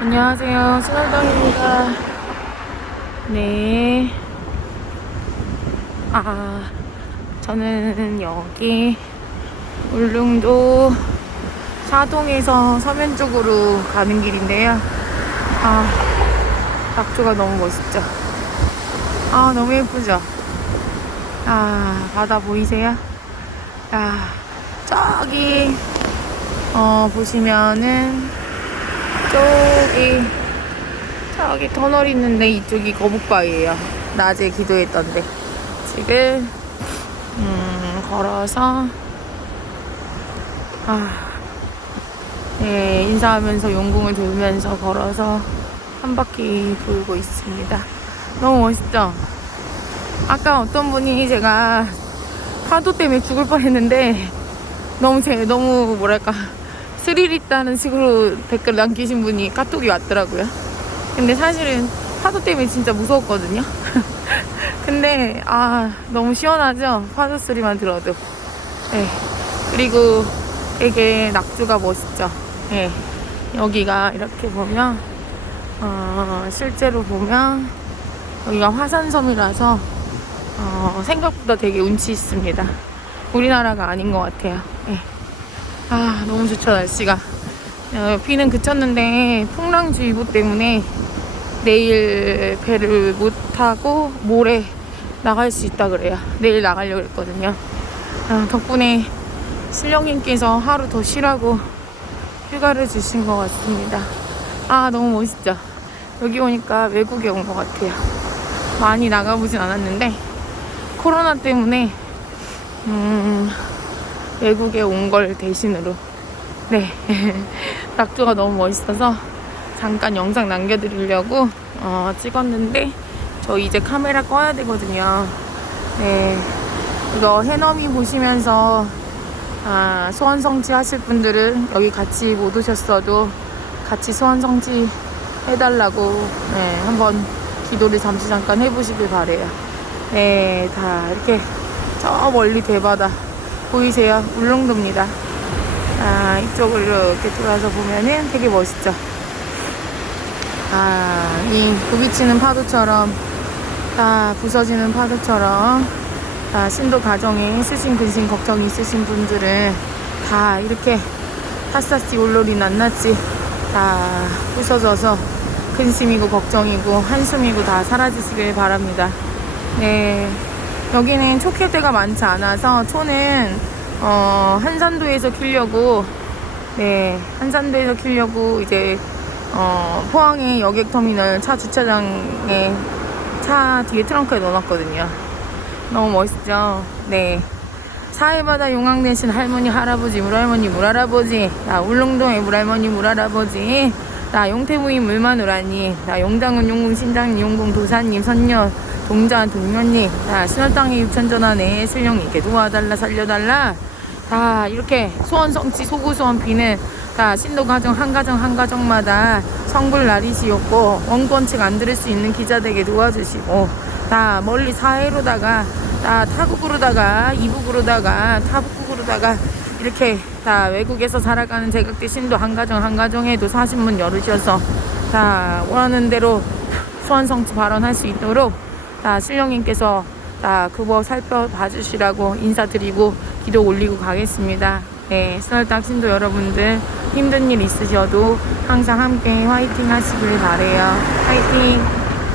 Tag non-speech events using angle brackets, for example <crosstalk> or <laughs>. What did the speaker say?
안녕하세요. 신월당입니다. 네. 아, 저는 여기 울릉도 사동에서 서면 쪽으로 가는 길인데요. 아, 낙조가 너무 멋있죠? 아, 너무 예쁘죠? 아, 바다 보이세요? 아, 저기, 어, 보시면은, 저기, 저기 터널 있는데 이쪽이 거북바위예요. 낮에 기도했던데. 지금, 음, 걸어서, 아, 네, 인사하면서 용궁을 돌면서 걸어서 한 바퀴 돌고 있습니다. 너무 멋있죠? 아까 어떤 분이 제가 파도 때문에 죽을 뻔했는데 너무 제 너무 뭐랄까 스릴 있다는 식으로 댓글 남기신 분이 카톡이 왔더라고요. 근데 사실은 파도 때문에 진짜 무서웠거든요. <laughs> 근데 아 너무 시원하죠 파도 소리만 들어도. 네. 그리고 되게 낙조가 멋있죠. 네. 여기가 이렇게 보면 어, 실제로 보면 여기가 화산섬이라서 어, 생각보다 되게 운치 있습니다. 우리나라가 아닌 것 같아요. 예. 아, 너무 좋죠, 날씨가. 어, 비는 그쳤는데 풍랑주의보 때문에 내일 배를 못 타고 모레 나갈 수 있다 그래요. 내일 나가려고 했거든요. 아, 덕분에 신령님께서 하루 더 쉬라고 휴가를 주신 것 같습니다. 아, 너무 멋있죠? 여기 오니까 외국에 온 것 같아요. 많이 나가보진 않았는데, 코로나 때문에 음, 외국에 온 걸 대신으로. 네. <laughs> 낙조가 너무 멋있어서 잠깐 영상 남겨드리려고 어, 찍었는데 저 이제 카메라 꺼야 되거든요. 네. 이거 해넘이 보시면서 아, 소원 성취 하실 분들은 여기 같이 못 오셨어도 같이 소원 성취 해달라고 네, 한번 기도를 잠시 잠깐 해보시길 바래요. 네, 다 이렇게 저 멀리 대바다 보이세요? 울릉도입니다. 아, 이쪽으로 이렇게 돌아서 보면은 되게 멋있죠? 아, 이 부비치는 파도처럼, 다 부서지는 파도처럼, 다 신도 가정에 쓰신 근심 걱정이 있으신 분들은 다 이렇게 핫사시 올로리 낱낱이 다 부서져서 근심이고 걱정이고 한숨이고 다 사라지시길 바랍니다. 네. 여기는 초캐대가 많지 않아서 초는 어, 한산도에서 키려고 네 한산도에서 키려고 이제 어, 포항의 여객터미널 차 주차장에 차 뒤에 트렁크에 넣어놨거든요. 너무 멋있죠? 네. 사해바다 용왕 대신 할머니 할아버지 물할머니 물할아버지 나 울릉도의 물할머니 물할아버지 나 용태부인 물마누라님 나 용당은 용궁 신장님 용궁 도사님 선녀 동자 동면님 나 신월당의 육천전환에 슬령님께 도와달라 살려달라. 다 이렇게 소원성취 소구소원 비는 다 신도 가정 한 가정 한 가정마다 성불 날이시었고 원권책 안 들을 수 있는 기자들에게 도와주시고 다 멀리 사해로다가 다 타국으로다가 이북으로다가 타북으로다가 이렇게 다 외국에서 살아가는 제각대 신도 한 가정 한 가정에도 사신문 열으셔서 다 원하는 대로 소원성취 발언할 수 있도록 다 신령님께서 다 그거 살펴봐 주시라고 인사드리고 기도 올리고 가겠습니다. 네, 스널당 신도 여러분들 힘든 일 있으셔도 항상 함께 화이팅 하시길 바래요. 화이팅!